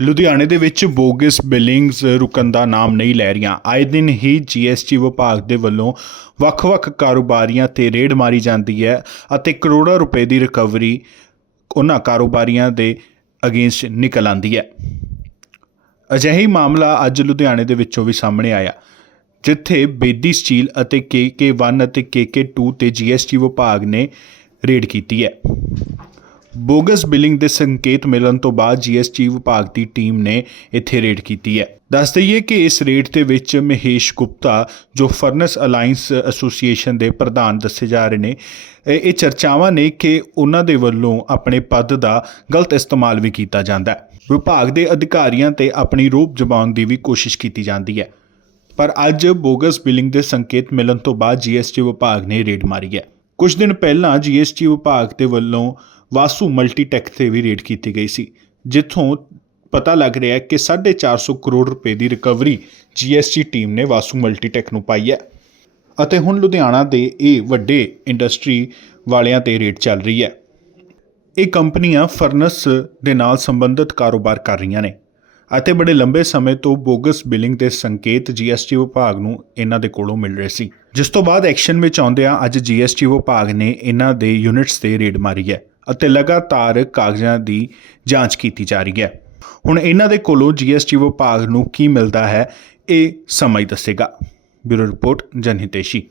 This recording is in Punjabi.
ਲੁਧਿਆਣੇ ਦੇ ਵਿੱਚ ਬੋਗਸ ਬਿਲਿੰਗਸ ਰੁਕਣ ਦਾ ਨਾਮ ਨਹੀਂ ਲੈ ਰਹੀਆਂ। ਆਏ ਦਿਨ ਹੀ ਜੀਐਸਟੀ ਵਿਭਾਗ ਦੇ ਵੱਲੋਂ ਵੱਖ-ਵੱਖ ਕਾਰੋਬਾਰੀਆਂ ਤੇ ਰੇਡ ਮਾਰੀ ਜਾਂਦੀ ਹੈ ਅਤੇ ਕਰੋੜਾਂ ਰੁਪਏ ਦੀ ਰਿਕਵਰੀ ਉਹਨਾਂ ਕਾਰੋਬਾਰੀਆਂ ਦੇ ਅਗੇਂਸਟ ਨਿਕਲ ਆਂਦੀ ਹੈ। ਅਜਿਹਾ ਮਾਮਲਾ ਅੱਜ ਲੁਧਿਆਣੇ ਦੇ ਵਿੱਚੋਂ ਵੀ ਸਾਹਮਣੇ ਆਇਆ, ਜਿੱਥੇ ਬੇਦੀ ਸਟੀਲ ਅਤੇ KK1 ਅਤੇ KK2 ਤੇ ਜੀਐਸਟੀ ਵਿਭਾਗ ਨੇ ਰੇਡ ਕੀਤੀ ਹੈ। ਬੋਗਸ ਬਿਲਿੰਗ ਦੇ ਸੰਕੇਤ ਮਿਲਣ ਤੋਂ ਬਾਅਦ ਜੀਐਸਟੀ ਵਿਭਾਗ ਦੀ ਟੀਮ ਨੇ ਇੱਥੇ ਰੇਡ ਕੀਤੀ ਹੈ। ਦੱਸ ਦਈਏ ਕਿ ਇਸ ਰੇਡ ਦੇ ਵਿੱਚ ਮਹੇਸ਼ ਗੁਪਤਾ, ਜੋ ਫਰਨਸ ਅਲਾਈਅੰਸ ਐਸੋਸੀਏਸ਼ਨ ਦੇ ਪ੍ਰਧਾਨ ਦੱਸੇ ਜਾ ਰਹੇ ਨੇ ਇਹ ਚਰਚਾਵਾਂ ਨੇ ਕਿ ਉਹਨਾਂ ਦੇ ਵੱਲੋਂ ਆਪਣੇ ਪਦ ਦਾ ਗਲਤ ਇਸਤੇਮਾਲ ਵੀ ਕੀਤਾ ਜਾਂਦਾ ਹੈ। ਵਿਭਾਗ ਦੇ ਅਧਿਕਾਰੀਆਂ ਤੇ ਆਪਣੀ ਰੋਪ ਜਮਾਉਣ ਦੀ ਵੀ ਕੋਸ਼ਿਸ਼ ਕੀਤੀ ਜਾਂਦੀ ਹੈ। ਪਰ ਅੱਜ ਬੋਗਸ ਬਿਲਿੰਗ ਦੇ ਸੰਕੇਤ ਮਿਲਣ ਤੋਂ ਬਾਅਦ ਜੀਐਸਟੀ ਵਿਭਾਗ ਨੇ ਰੇਡ ਮਾਰੀ ਹੈ। ਕੁਝ ਦਿਨ ਪਹਿਲਾਂ ਜੀਐਸਟੀ ਵਿਭਾਗ ਦੇ ਵੱਲੋਂ ਵਾਸੂ ਮਲਟੀਟੈਕ ਤੇ ਵੀ ਰੇਡ ਕੀਤੀ ਗਈ ਸੀ, ਜਿੱਥੋਂ ਪਤਾ ਲੱਗ ਰਿਹਾ ਹੈ ਕਿ 450 ਕਰੋੜ ਰੁਪਏ ਦੀ ਰਿਕਵਰੀ ਜੀਐਸਟੀ ਟੀਮ ਨੇ ਵਾਸੂ ਮਲਟੀਟੈਕ ਨੂੰ ਪਾਈ ਹੈ ਅਤੇ ਹੁਣ ਲੁਧਿਆਣਾ ਦੇ ਇਹ ਵੱਡੇ ਇੰਡਸਟਰੀ ਵਾਲਿਆਂ ਤੇ ਰੇਡ ਚੱਲ ਰਹੀ ਹੈ। ਇਹ ਕੰਪਨੀਆਂ ਫਰਨਸ ਦੇ ਨਾਲ ਸੰਬੰਧਿਤ ਕਾਰੋਬਾਰ ਕਰ ਰਹੀਆਂ ਨੇ ਅਤੇ ਬੜੇ ਲੰਬੇ ਸਮੇਂ ਤੋਂ ਬੋਗਸ ਬਿਲਿੰਗ ਦੇ ਸੰਕੇਤ ਜੀਐਸਟੀ ਵਿਭਾਗ ਨੂੰ ਇਹਨਾਂ ਦੇ ਕੋਲੋਂ ਮਿਲ ਰਹੇ ਸੀ। ਜਿਸ ਤੋਂ ਬਾਅਦ ਐਕਸ਼ਨ ਵਿੱਚ ਆਉਂਦਿਆਂ ਅੱਜ ਜੀਐਸਟੀ ਵਿਭਾਗ ਨੇ ਇਹਨਾਂ ਦੇ ਯੂਨਿਟਸ ਤੇ ਰੇਡ ਮਾਰੀ ਹੈ। ਅਤੇ ਲਗਾਤਾਰ ਕਾਗਜ਼ਾਂ ਦੀ ਜਾਂਚ ਕੀਤੀ ਜਾ ਰਹੀ ਹੈ। ਹੁਣ ਇਹਨਾਂ ਦੇ ਕੋਲੋਂ ਜੀਐਸਟੀ ਵਿਭਾਗ ਨੂੰ ਕੀ ਮਿਲਦਾ ਹੈ, ਇਹ ਸਮਾਂ ਹੀ ਦੱਸੇਗਾ। Bureau report, ਜਨਹਿਤੇਸ਼ੀ।